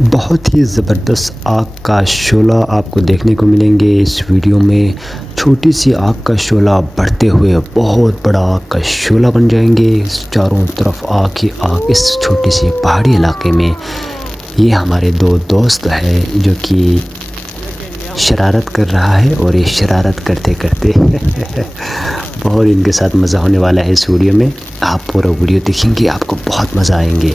बहुत ही ज़बरदस्त आग का शोला आपको देखने को मिलेंगे इस वीडियो में। छोटी सी आग का शोला बढ़ते हुए बहुत बड़ा आग का शोला बन जाएंगे। चारों तरफ आग ही आग इस छोटी सी पहाड़ी इलाके में। ये हमारे दो दोस्त हैं जो कि शरारत कर रहा है और ये शरारत करते करते बहुत इनके साथ मज़ा होने वाला है इस वीडियो में। आप पूरा वीडियो देखेंगे आपको बहुत मज़ा आएंगे।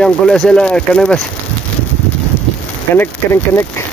yang kol ऐसे करने बस कनेक्ट